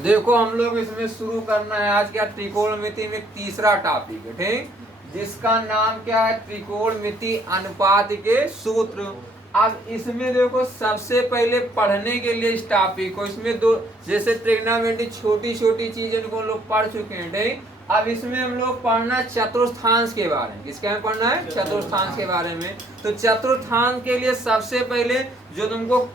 देखो हम लोग इसमें शुरू करना है आज क्या त्रिकोणमिति में तीसरा टॉपिक है, ठीक, जिसका नाम क्या है, त्रिकोणमिति अनुपात के सूत्र। अब इसमें देखो सबसे पहले पढ़ने के लिए इस टॉपिक को, इसमें दो जैसे ट्रिग्नोमेट्री छोटी छोटी चीज इनको हम लोग पढ़ चुके हैं, ठीक। अब इसमें हम लोग पढ़ना चतुर्थांश के बारे में, किसके में पढ़ना है, चतुर्थांश के बारे में। तो चतुर्थांश के लिए सबसे पहले जो तुमको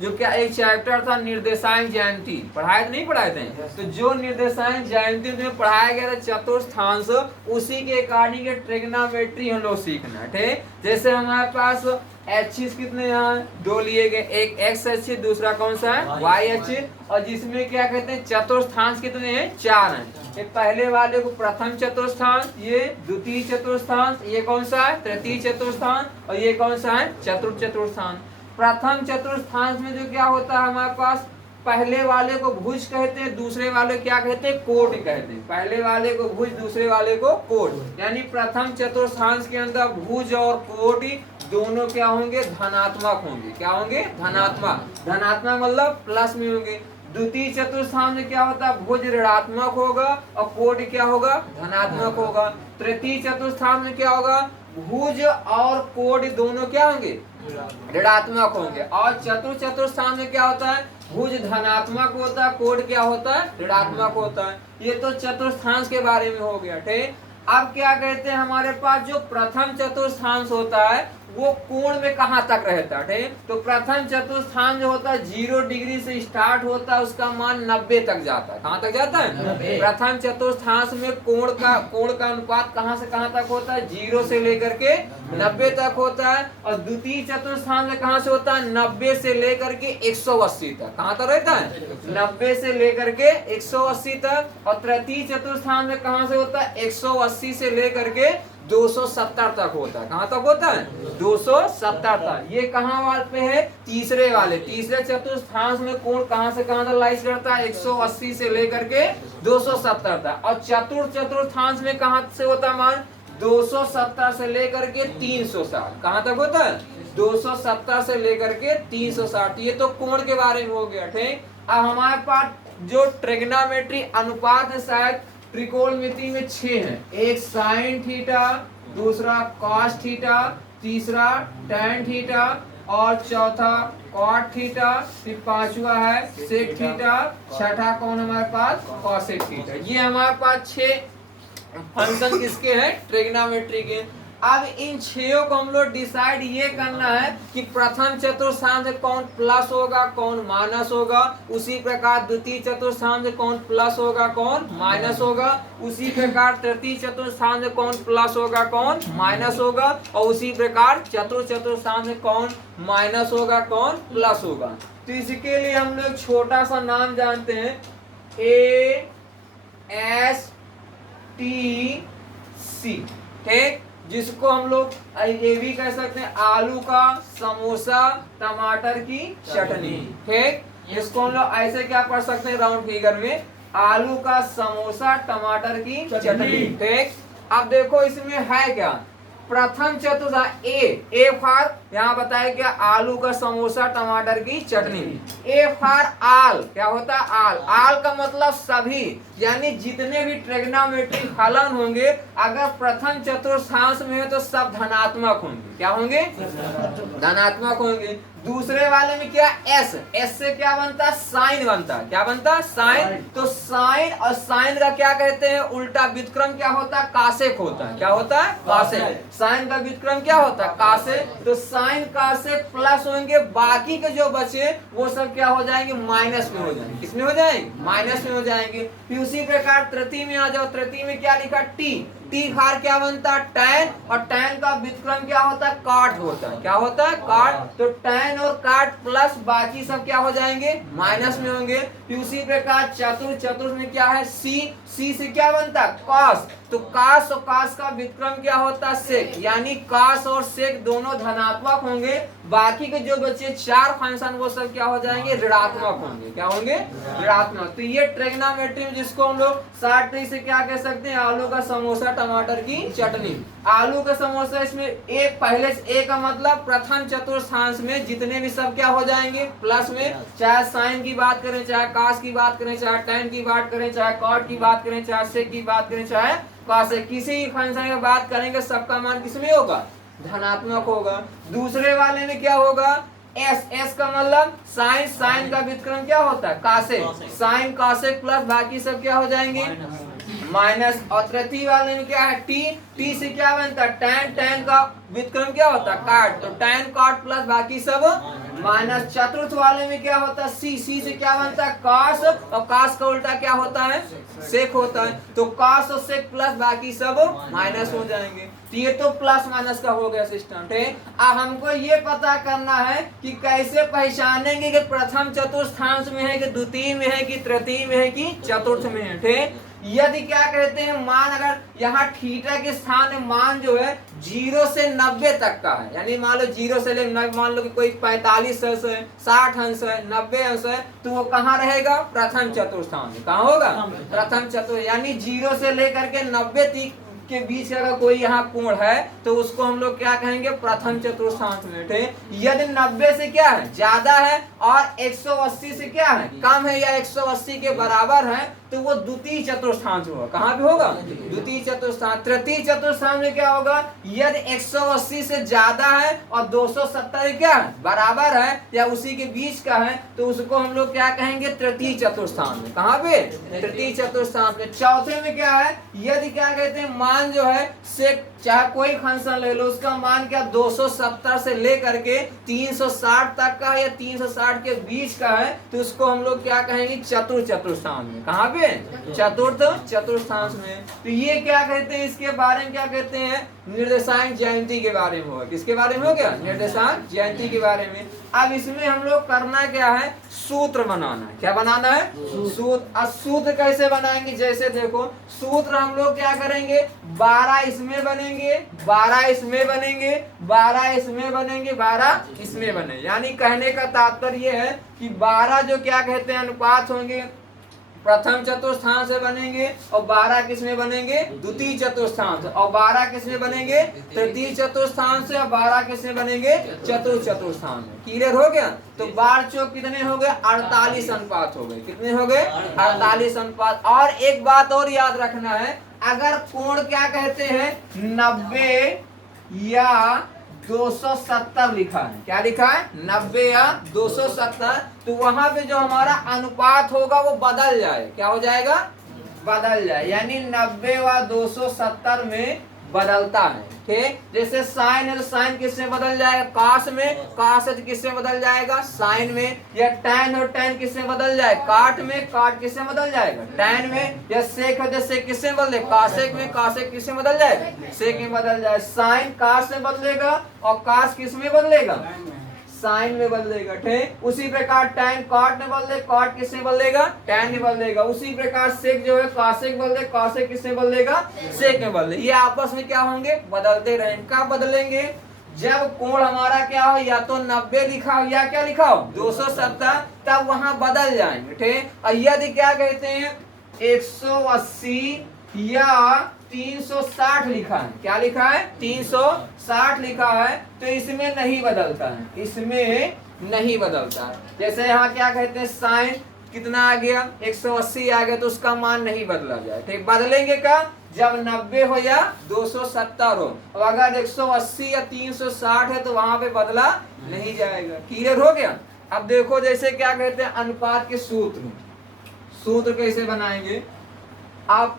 जो क्या एक चैप्टर था निर्देशांक ज्यामिति, पढ़ाए थे नहीं पढ़ाए थे, तो जो निर्देशांक ज्यामिति में पढ़ाया गया था चतुर्थांश, उसी के अकॉर्डिंग ट्रिग्नोमेट्री हम लोग सीखना है, ठीक। जैसे हमारे पास एक्सिस कितने यहाँ दो लिए गए, एक एक्स एक्सिस दूसरा कौन सा है वाई एक्सिस, और जिसमें क्या कहते हैं चतुर्थांश कितने हैं, चार हैं। ये पहले वाले को प्रथम चतुर्थांश, ये द्वितीय चतुर्थांश, ये कौन सा है तृतीय चतुर्थांश, और ये कौन सा है चतुर्थ चतुर्थांश। प्रथम चतुर्थांश में जो क्या होता है हमारे पास, पहले वाले को भुज कहते हैं, दूसरे वाले क्या कहते हैं, कोट कहते हैं। पहले वाले को भुज, दूसरे वाले को कोट, यानी प्रथम चतुर्थांश के अंदर भुज और कोट दोनों क्या होंगे, धनात्मक होंगे। क्या होंगे, धनात्मक। धनात्मक मतलब प्लस में होंगे। द्वितीय चतुर्थांश में क्या होता है, भुज ऋणात्मक होगा और कोट क्या होगा, धनात्मक होगा। तृतीय चतुर्थांश में क्या होगा, भुज और कोट दोनों क्या होंगे, ऋणात्मक होंगे। और चतुर्थ चतुर्थांश में क्या होता है, भुज धनात्मक होता है, कोण क्या होता है, ऋणात्मक होता है। ये तो चतुर्थांश के बारे में हो गया, ठीक। अब क्या कहते हैं, हमारे पास जो प्रथम चतुर्थांश होता है वो कोण में कहाँ तक रहता है, ठीक। तो प्रथम चतुर्थांश जो होता है 0 डिग्री से स्टार्ट होता है, उसका मान 90 तक जाता है। कहाँ तक जाता है, प्रथम चतुर्थांश में कोण का अनुपात कहाँ से कहाँ तक होता है, 0 से लेकर के 90 तक होता है। और द्वितीय चतुर्थांश में कहाँ से होता है, 90 से लेकर के 180 तक। कहाँ तक रहता है, 90 से लेकर के 180 तक। और तृतीय चतुर्थांश में कहाँ से होता है, 180 से लेकर के 270 तक होता है। कहाँ तक होता है, 270 तक। ये कहाँ वाले पे है, तीसरे चतुर्थांश में कोण कहाँ से कहाँ तक लाइज करता है, 180 से लेकर के 270 तक। और चतुर्थ चतुर्थांश में कहाँ से होता है मान, 270 से लेकर के 360। कहाँ तक होता है, 270 से लेकर के 360। ये तो कोण के बारे में हो गया, ठीक। अब हमारे पास जो ट्रिग्नोमेट्री अनुपात है, शायद त्रिकोणमिति में 6 हैं। एक साइन थीटा, दूसरा कॉस थीटा, तीसरा टैन थीटा, और चौथा कॉट थीटा, फिर पांचवा है सेक थीटा, छठा कौन हमारे पास, कॉसेक थीटा। ये हमारे पास 6 फंक्शन किसके हैं, ट्रिग्नोमेट्री के। अब इन 6 को हम लोग डिसाइड ये करना है कि प्रथम चतुर्थांश में कौन प्लस होगा, कौन माइनस होगा। उसी प्रकार द्वितीय चतुर्थांश में कौन प्लस होगा, कौन माइनस होगा। उसी प्रकार तृतीय चतुर्थांश में कौन प्लस होगा, कौन माइनस होगा। और उसी प्रकार चतुर्थ चतुर्थांश में कौन माइनस होगा, कौन प्लस होगा। तो इसके लिए हम लोग छोटा सा नाम जानते हैं, ASTC, ठीक, जिसको हम लोग ये भी कह सकते हैं आलू का समोसा टमाटर की चटनी, ठीक। इसको हम लोग ऐसे क्या पढ़ सकते हैं राउंड फिगर में, आलू का समोसा टमाटर की चटनी, ठीक। अब देखो इसमें है क्या, प्रथम चतुर्थांश ए फॉर, यहाँ बताया क्या, आलू का समोसा टमाटर की चटनी। ए फॉर आल, क्या होता है, आल का मतलब सभी, यानी जितने भी ट्रिग्नोमेट्रिक फलन होंगे अगर प्रथम चतुर्थांश में है तो सब धनात्मक होंगे। क्या होंगे, धनात्मक होंगे। दूसरे वाले में क्या, एस से क्या बनता है, साइन बनता है। क्या बनता है, साइन। तो साइन और साइन का क्या कहते हैं, उल्टा व्युत्क्रम क्या होता है, कासेक होता है। क्या होता है, कासेक। साइन का व्युत्क्रम क्या होता है, कासेक। तो साइन कासेक प्लस होंगे, बाकी के जो बचे वो सब क्या हो जाएंगे, माइनस में हो जाएंगे। किसमें हो जाएंगे, माइनस में हो जाएंगे। फिर उसी प्रकार तृतीय में आ जाओ, तृतीय में क्या लिखा, टी खार क्या बनता है, टैन। और टैन का व्युत्क्रम क्या होता है, काट होता है। क्या होता है, काट। तो टैन और काट प्लस बाकी सब क्या हो जाएंगे, माइनस में होंगे। फिर उसी प्रकार चतुर्थ में क्या है, सी से क्या बनता है, कॉस। तो कास और कास का व्युत्क्रम क्या होता है, सेक, यानी कास और सेक दोनों धनात्मक होंगे। बाकी के जो बचे 4 फंक्शन वो सब क्या हो जाएंगे, ऋणात्मक होंगे। क्या होंगे, ऋणात्मक। तो ये ट्रिग्नोमेट्री में जिसको हम लोग शॉर्ट ट्रिक से क्या कह सकते हैं, आलू का समोसा टमाटर की चटनी। आलू का समोसा, इसमें एक पहले से ए का मतलब प्रथम चतुर्थांश में जितने भी सब क्या हो जाएंगे प्लस में, चाहे साइन की बात करें, चाहे कास की बात करें, चाहे टेन की बात करें, चाहे कॉट की बात करें, चाहे सेक की बात करें, चाहे कास, किसी भी फंक्शन की बात करेंगे सबका मान किसमें होगा, धनात्मक होगा। दूसरे वाले में क्या होगा, एस, एस का मतलब साइन, साइन का व्युत्क्रम क्या होता है कासेक, साइन कासेक प्लस बाकी सब क्या हो जाएंगे माइनस। और तृतीय वाले में क्या है टी, टी से क्या बनता है टैन, टैन का व्युत्क्रम क्या होता है काट, तो टैन काट प्लस बाकी सब माइनस। चतुर्थ वाले में क्या होता है सी, सी से क्या बनता है कास, और कास का उल्टा क्या होता है सेक होता है, तो कास और सेक प्लस बाकी सब माइनस हो जाएंगे। तो ये तो प्लस माइनस का हो गया सिस्टम, ठीक। अब हमको ये पता करना है कि कैसे पहचानेंगे कि प्रथम चतुर्थांश में है कि द्वितीय में है कि तृतीय में है कि चतुर्थ में है, ठीक। यदि क्या कहते हैं मान, अगर यहाँ थीटा के स्थान में मान जो है 0 से 90 तक का है, यानी मान लो 0 से लेकर मान लो कि कोई 45 अंश है, 60 अंश है, 90 अंश है, तो वो कहाँ रहेगा प्रथम चतुर्थांश में, कहाँ होगा प्रथम चतुर्थ, यानी 0 से लेकर के 90 के बीच का कोई यहाँ कोण है तो उसको हम लोग क्या कहेंगे प्रथम चतुर्थांश में, ठीक। यदि 90 से क्या है ज्यादा है और 180 से क्या है कम है या 180 के बराबर है तो वो द्वितीय चतुर्थांश होगा। कहाँ पे होगा द्वितीय चतुर्थांश। तृतीय चतुर्थांश में क्या होगा, यदि 180 से ज्यादा है और 270 क्या है बराबर है या उसी के बीच का है तो उसको हम लोग क्या कहेंगे तृतीय चतुर्थांश में। कहाँ पे तृतीय चतुर्थांश में। चौथे में क्या है, यदि क्या कहते हैं मान जो है से चाहे कोई फंक्शन ले लो उसका मान क्या 270 से लेकर के 360 तक का है या 360 के बीच का है तो उसको हम लोग क्या कहेंगे चतुर्थ चतुर्थांश में। कहाँ पे चतुर्थ चतुर्थांश में। तो ये क्या कहते हैं, इसके बारे में क्या कहते हैं निर्देशांक ज्यामिति के बारे में होगा। किसके बारे में हो गया निर्देशांक ज्यामिति के बारे में। अब इसमें हम लोग करना क्या है सूत्र बनाना है। क्या बनाना है सूत्र। अब सूत्र कैसे बनाएंगे, जैसे देखो सूत्र हम लोग क्या करेंगे 12 इसमें बनेंगे, 12 इसमें बनेंगे, 12 इसमें बनेंगे, 12 इसमें बने। यानी कहने का तात्पर्य है कि 12 जो क्या कहते हैं अनुपात होंगे प्रथम चतुर्थांश से बनेंगे और 12 किसमें बनेंगे द्वितीय चतुर्थांश, और 12 किसमें बनेंगे तृतीय चतुर्थांश से, और 12 किसमें बनेंगे चतुर्थ चतुर्थांश में। क्लियर हो गया। तो 12 चौक कितने हो गए 48 अनुपात हो गए। कितने हो गए 48 अनुपात। और एक बात और याद रखना है, अगर कोण क्या कहते हैं 90 या 270 लिखा है, क्या लिखा है 90 या 270, तो वहां पे जो हमारा अनुपात होगा वो बदल जाए। क्या हो जाएगा बदल जाए, यानी 90 व 270 में बदलता है। ठीक, जैसे साइन है तो साइन किससे बदल जाएगा कास में, कास है तो किससे बदल जाएगा साइन में, या टैन हो टैन किससे बदल जाए काट में, काट किससे बदल जाएगा टैन में, या सेक है तो सेक किससे बदले कासेक में, कासेक किससे बदल जाएगा सेक में बदल जाए। साइन कास में बदलेगा और कास किस में बदलेगा साइन में बदलेगा। ठीक, उसी प्रकार टैन कॉट में बदले, कॉट किससे बदलेगा टैन में बदलेगा। उसी प्रकार सेक जो है कासेक बदले, कासेक किससे बदलेगा सेक में बदले। ये आपस में क्या होंगे बदलते रहेंगे। कब बदलेंगे जब कोण हमारा क्या हो या तो 90 लिखा हो या क्या लिखा हो 270, तब वहां बदल जाएंगे। ठीक, और यदि क्या कहते हैं 180 या 360 लिखा है, क्या लिखा है 360 लिखा है, तो इसमें नहीं बदलता है, इसमें नहीं बदलता है। जैसे यहाँ क्या कहते हैं साइन कितना आ गया 180 आ गया तो उसका मान नहीं बदला जाए। ठीक, बदलेंगे का जब 90 हो या 270 हो। अब अगर 180 या 360 है तो वहां पे बदला नहीं जाएगा। क्लियर हो गया। अब देखो जैसे क्या कहते हैं अनुपात के सूत्र, सूत्र कैसे बनाएंगे। आप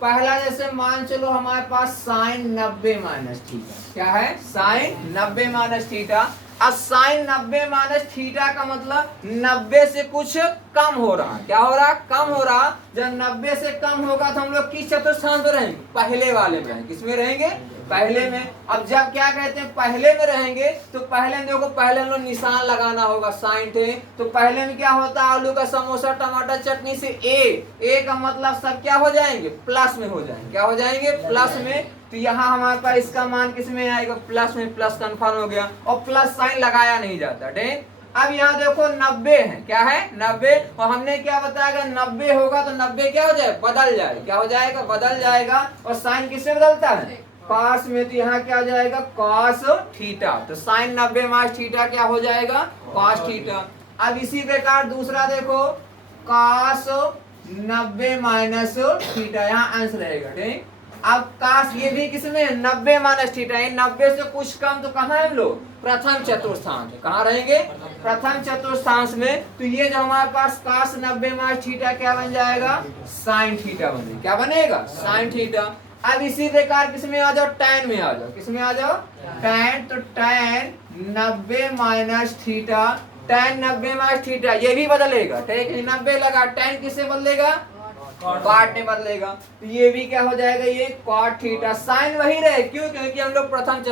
पहला जैसे मान चलो हमारे पास साइन 90 माइनस थीटा, क्या है साइन 90 माइनस थीटा। अब साइन 90 माइनस थीटा का मतलब 90 से कुछ कम हो रहा। क्या हो रहा कम हो रहा। जब 90 से कम होगा तो हम लोग किस चतुर्थांश में रहेंगे पहले वाले में रहेंगे। किसमें रहेंगे पहले में। अब जब क्या कहते हैं पहले में रहेंगे तो पहले में देखो पहले हम लोग निशान लगाना होगा साइन थे। तो पहले में क्या होता है आलू का समोसा टमाटर चटनी से ए का मतलब सब क्या हो जाएंगे प्लस में हो जाएंगे। क्या हो जाएंगे प्लस में। तो यहाँ हमारे पास इसका मान किस में आएगा प्लस में, प्लस कंफर्म हो गया और प्लस साइन लगाया नहीं जाता। ठीक, अब यहाँ देखो 90 है, क्या है 90, और हमने क्या बताया 90 होगा तो 90 क्या हो जाए, बदल जाए, क्या हो जाएगा, बदल जाएगा। और साइन किससे बदलता है, कॉस में, तो यहाँ क्या हो जाएगा कॉस थीटा, तो साइन 90 माइनस थीटा क्या हो जाएगा, कॉस थीटा। अब इसी प्रकार दूसरा देखो कॉस 90 माइनस थीटा, यहाँ अंश रहेगा, ठीक। अब काश ये भी किसमें है 90 माइनस थीटा, 90 से कुछ कम, तो कहाँ है हम लोग, प्रथम चतुर्थांश, कहाँ रहेंगे, प्रथम चतुर्थांश में। तो ये जो हमारे पास काश 90 माइनस थीटा क्या बन जाएगा, साइन थीटा बनेगा, क्या बनेगा, साइन थीटा। अब इसी प्रकार किसमें आ जाओ, टैन में आ जाओ, किसमें आ जाओ, टैन, तो tan 90 minus theta, tan 90 minus theta ये भी बदलेगा, ठीक है, 90 लगा, टैन किससे बदलेगा, कॉट में बदलेगा, तो ये भी क्या हो जाएगा, ये कॉट थीटा। साइन वही रहे, क्यों, क्योंकि हम लोग प्रथम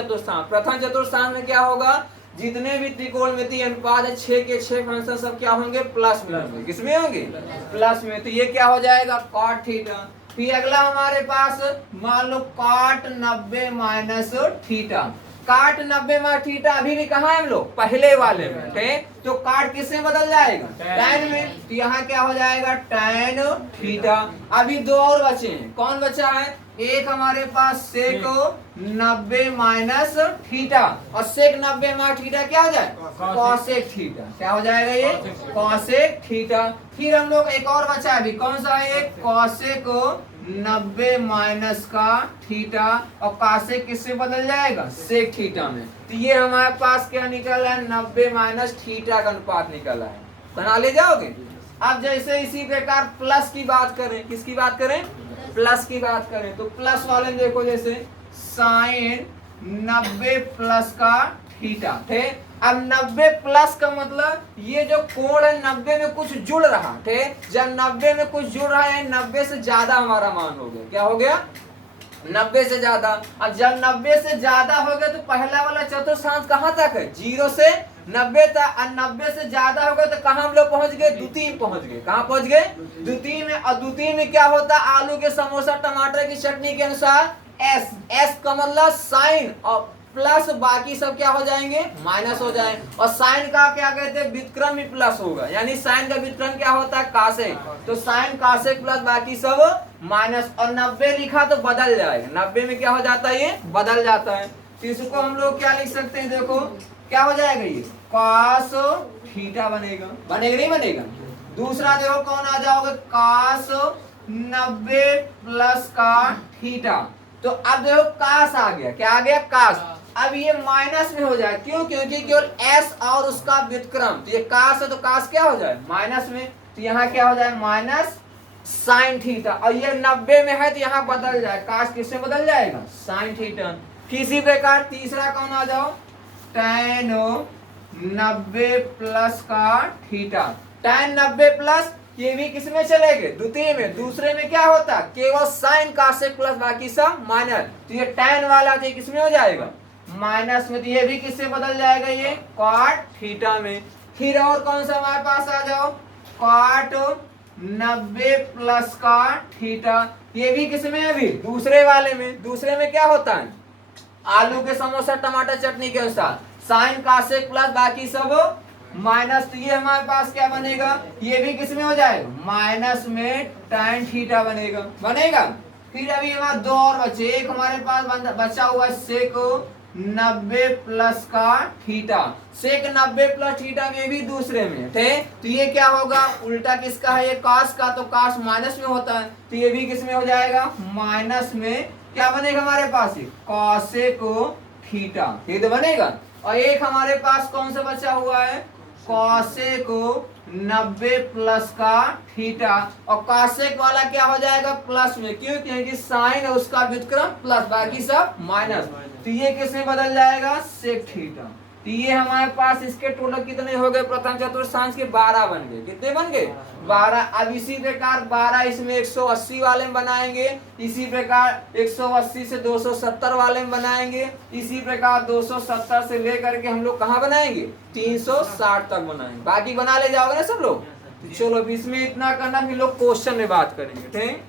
चतुर्थांश में क्या होगा, जितने भी त्रिकोणमितीय अनुपात है 6 के 6 फंक्शन सब क्या होंगे, प्लस में होंगे, किसमें होंगे, प्लस में, तो ये क्या हो जाएगा, कॉट थीटा। फिर अगला हमारे पास मान लो कॉट 90 माइनस थीटा, काट 90 माइनस थीटा अभी भी कहाँ है हम लोग, पहले वाले में, ठीक, तो काट किससे बदल जाएगा, टैन में, तो यहाँ क्या हो जाएगा, टैन थीटा। अभी दो और बचे हैं, कौन बचा है, एक हमारे पास सेक 90 माइनस थीटा, और सेक 90 माइनस थीटा क्या हो जाए, कॉसेक थीटा, क्या हो जाएगा ये, कॉसेक थीटा। फिर हम लोग एक और बचा अभी, कौन सा है, एक कॉसेक 90 माइनस का थीटा, और कासेक किससे बदल जाएगा, सेक थीटा में। तो ये हमारे पास क्या निकला है, 90 माइनस थीटा का अनुपात निकला है, बना ले जाओगे। अब जैसे इसी प्रकार प्लस की बात करें, किसकी बात करें, प्लस की बात करें, तो प्लस वाले में देखो जैसे साइन 90 प्लस का थीटा, ठीक। अब 90 प्लस का मतलब ये जो कोण है 90 में कुछ जुड़ रहा, ठीक, जब 90 में कुछ जुड़ रहा है 90 से ज्यादा हमारा मान हो गया, क्या हो गया, 90 से ज्यादा। अब जब 90 से ज्यादा हो गया तो पहला वाला चतुर्थांश कहाँ तक है, 0 से 90 तक, और 90 से ज्यादा हो गया तो कहाँ हम लोग पहुंच गए, द्वितीय पहुंच गए, कहाँ पहुंच गए, द्वितीय में। और द्वितीय में क्या होता है, आलू के समोसा टमाटर की चटनी के अनुसार एस, एस का मतलब साइन, और प्लस बाकी सब क्या हो जाएंगे, माइनस हो जाए। और साइन का क्या कहते हैं, व्युत्क्रम ही प्लस होगा, यानी साइन का व्युत्क्रम क्या होता है, कासेक, तो साइन कासेक प्लस बाकी सब माइनस। और 90 लिखा तो बदल जाएगा, 90 में क्या हो जाता है, ये बदल जाता है। तो इसको हम लोग क्या लिख सकते हैं, देखो क्या हो जाएगा, ये कॉस थीटा बनेगा, बनेगा नहीं बनेगा। दूसरा देखो कौन आ जाओगे, कॉस 90 प्लस का थीटा, तो अब देखो कास आ गया, क्या आ गया, कास। अब ये माइनस में हो जाए, क्यों, क्योंकि केवल एस और उसका व्युत्क्रम, तो ये कास है तो कास क्या हो जाए, माइनस में, तो यहाँ क्या हो जाए, माइनस साइन थीटा। और ये 90 में है तो यहाँ बदल जाए, कास किससे बदल जाएगा, साइन थीटा। इसी प्रकार तीसरा कौन आ जाओ, टैन 90 प्लस का थीटा, टैन 90 प्लस, ये भी किसमें चलेंगे, द्वितीय में। दूसरे में क्या होता, केवल साइन कासेक प्लस बाकी सब माइनस, तो ये टैन वाला तो किसमें हो जाएगा, माइनस में, तो ये भी किससे बदल जाएगा, ये कॉट थीटा में। फिर और कौन सा हमारे पास आ जाओ, कॉट 90 प्लस का थीटा, ये भी किसमें है, अभी दूसरे वाले में। दूसरे में क्या होता है, आलू के समोसा टमाटर चटनी के अनुसार साइन कासेक प्लस बाकी सब माइनस, तो ये हमारे पास क्या बनेगा, ये भी किसमें हो जाएगा, माइनस में टैन थीटा बनेगा, बनेगा। फिर अभी हमारे दो और बचे, एक हमारे पास बचा हुआ है सेक 90 प्लस का थीटा, सेक 90 प्लस थीटा में भी दूसरे में, ठीक, तो ये क्या होगा, उल्टा किसका है, ये कास का, तो कास माइनस में होता है, तो ये भी किसमें हो जाएगा, माइनस में। क्या बनेगा हमारे पास, कॉसेक थीटा, ये तो बनेगा। और एक हमारे पास कौन सा बचा हुआ है, कॉसेक 90 प्लस का थीटा, और कॉसेक वाला क्या हो जाएगा, प्लस में, क्यों, क्योंकि साइन उसका व्युत्क्रम प्लस बाकी सब माइनस, तो ये किसमें बदल जाएगा, सेक थीटा। तो ये हमारे पास इसके टोटल कितने हो गए, प्रथम चतुर्थांश के 12 बन गए, कितने बन गए, 12। अब इसी प्रकार 12 इसमें 180 वाले में बनाएंगे, इसी प्रकार 180 से 270 वाले में बनाएंगे, इसी प्रकार 270 से लेकर के हम लोग कहाँ बनाएंगे, 360 तक बनाएंगे, बाकी बना ले जाओगे ना सब लोग। तो चलो इसमें इतना करना, फिर लोग क्वेश्चन में बात करेंगे, ठीक।